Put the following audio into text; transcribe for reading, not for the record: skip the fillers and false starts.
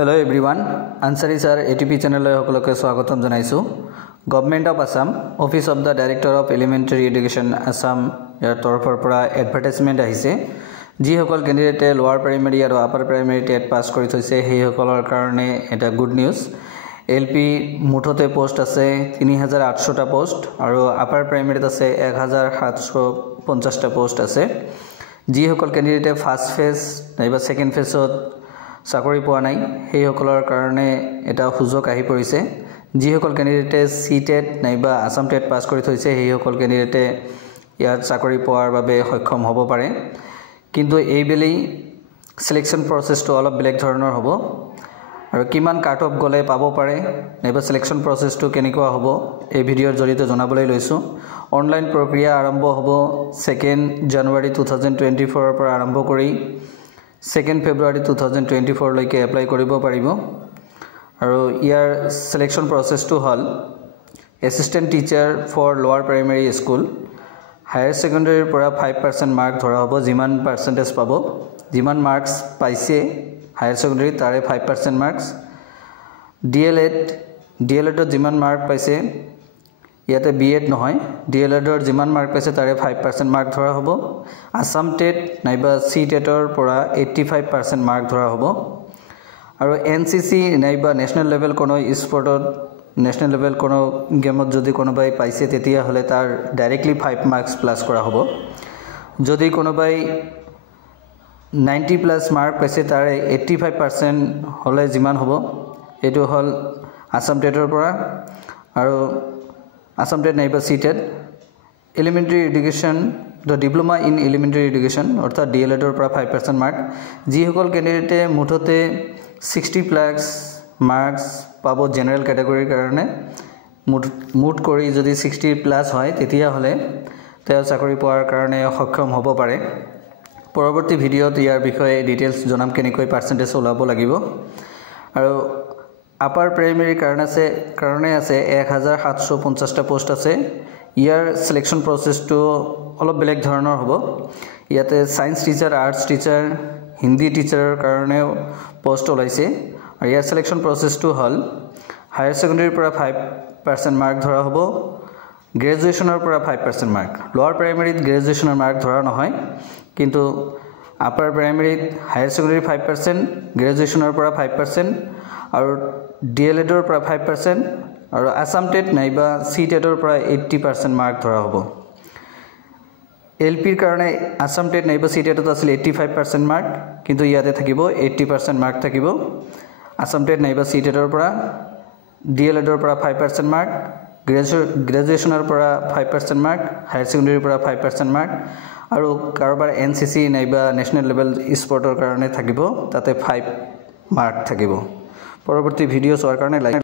Hello everyone, Ansari sir ATP channel সকলকে স্বাগতম জনাইছো। Government of Assam, Office of the Director of Elementary Education Assam ইয়াৰ তৰফৰ পৰা advertisement আহিছে। যি সকল ক্যান্ডিডেটে লোৱাৰ প্ৰাইমাৰী আৰু আপাৰ প্ৰাইমাৰী টেট পাস কৰি থৈছে সেই সকলৰ কাৰণে এটা গুড নিউজ। এলপি মুঠতে পোষ্ট আছে 3800 টা পোষ্ট আৰু আপাৰ প্ৰাইমাৰীত আছে 1750 টা পোষ্ট আছে। যি সকল ক্যান্ডিডেটে ফাৰ্স্ট ফেজ নাইবা সেকেন্ড ফেজত চাকৰি পোৱা নাই সেই সকলৰ কাৰণে এটা সুযোগ আহি পৰিছে। যি সকল ক্যান্ডিডেটে সিটেট নাইবা আসাম টেট পাস কৰি থৈছে সেই সকল ক্যান্ডিডেটে ইয়াত চাকৰি পোৱাৰ বাবে সক্ষম হ'ব পাৰে। কিন্তু এইবেলি সিলেকশন প্ৰসেছটো অলপ বেলেগ ধৰণৰ হ'ব আৰু কিমান কাট অফ গলে পাব পাৰে নাইবা সিলেকশন প্ৰসেছটো কেনেকুৱা হ'ব এই ভিডিঅ'ৰ জৰিয়তে জনাবলৈ লৈছো। অনলাইন প্ৰক্ৰিয়া আৰম্ভ হ'ব 2 জানুৱাৰী 2024 ৰ পৰা আৰম্ভ কৰি 2 ফেব্ৰুৱাৰী 2024 লৈকে এপ্লাই কৰিব পাৰিব। আৰু ইয়াৰ সিলেকশন প্ৰসেছটো হল assistant teacher for lower primary school higher সেকেন্ডাৰীৰ পৰা 5% মাৰ্ক ধৰা হ'ব। যিমান পাৰ্সেন্টেজ পাব, যিমান মাৰ্কস পাইছে হায়াৰ সেকেন্ডাৰী তাৰে 5% মাৰ্কস। ডিএলএডত যিমান মাৰ্ক পাইছে ইয়াতে বিএড নহয়, ডিএলএডৰ যিমান মাৰ্ক পাইছে তাৰে 5% মাৰ্ক ধৰা হ'ব। আসাম টেট নাইবা সি টেটৰ পৰা 85% মাৰ্ক ধৰা হ'ব। আৰু এনসিসি নাইবা নেশনাল লেভেল কোনো স্পৰ্টত নেশনাল লেভেল কোনো গেমত যদি কোনোবাই পাইছে তেতিয়া হলে তাৰ ডাইৰেক্টলি 5 মাৰ্কস প্লাস কৰা হ'ব। যদি কোনোবাই 90 প্লাস মাৰ্ক পাইছে তাৰে 85% হলে যিমান হ'ব এটো হল আসাম টেটৰ পৰা। আৰু আসাম টেট নাইবা C TET elementary education the diploma in elementary education অৰ্থাৎ ডিএলএডৰ পৰা 5% মাৰ্ক। যি সকল ক্যান্ডিডেটে মুঠতে 60 প্লাস মাৰ্কস পাব জেনাৰেল ক্যাটাগৰীৰ কাৰণে মুঠ কৰি যদি 60 প্লাস হয় তেতিয়া হলে তেওঁ চাকৰি পোৱাৰ কাৰণে সক্ষম হ'ব পাৰে। পৰৱৰ্তী ভিডিঅ'ত ইয়াৰ বিষয়ে ডিটেইলছ জনাম কেনেকৈ পাৰ্সেন্টেজ ওলাব লাগিব। আৰু আপাৰ প্ৰাইমাৰী কাৰণে আছে 1750 টা পোষ্ট আছে। ইয়াৰ সিলেকশন প্ৰসেছটো অলপ বেলেগ ধৰণৰ হ'ব। ইয়াতে science teacher, arts teacher, Hindi টিচাৰৰ কাৰণে পোষ্ট ওলাইছে। আৰু ইয়াৰ সিলেকশন প্ৰসেছটো হল হায়াৰ সেকেন্ডাৰীৰ পৰা 5% মাৰ্ক ধৰা হ'ব, গ্ৰেজুৱেচনৰ পৰা 5% মাৰ্ক। লোৱাৰ প্ৰাইমাৰীত গ্ৰেজুৱেচনৰ মাৰ্ক ধৰা নহয়, কিন্তু আপাৰ প্ৰাইমাৰীত হায়াৰ সেকেন্ডাৰী 5%, গ্ৰেজুৱেচনৰ পৰা 5% আৰু ডিএলএডৰ পৰা 5% আৰু আসাম টেট নাইবা সি টেটৰ পৰা 80% মাৰ্ক ধৰা হ'ব। এলপিৰ কাৰণে আসাম টেট নাইবা সি টেটত আছিল 85% মাৰ্ক, কিন্তু ইয়াতে থাকিব 80% মাৰ্ক থাকিব। আসাম টেট নাইবা সি টেটৰ পৰা ডিএলএডৰ পৰা 5% মাৰ্ক, গ্ৰেজুৱেচনৰ পৰা 5% মাৰ্ক, হায়াৰ সেকেন্ডাৰীৰ পৰা 5% মাৰ্ক আৰু কাৰোবাৰ এনসিসি নাইবা নেশনাল লেভেল স্পৰ্টৰ কাৰণে থাকিব তাতে 5 মাৰ্ক থাকিব। পৰৱৰ্তী ভিডিঅ' চোৱাৰ কাৰণে লাইক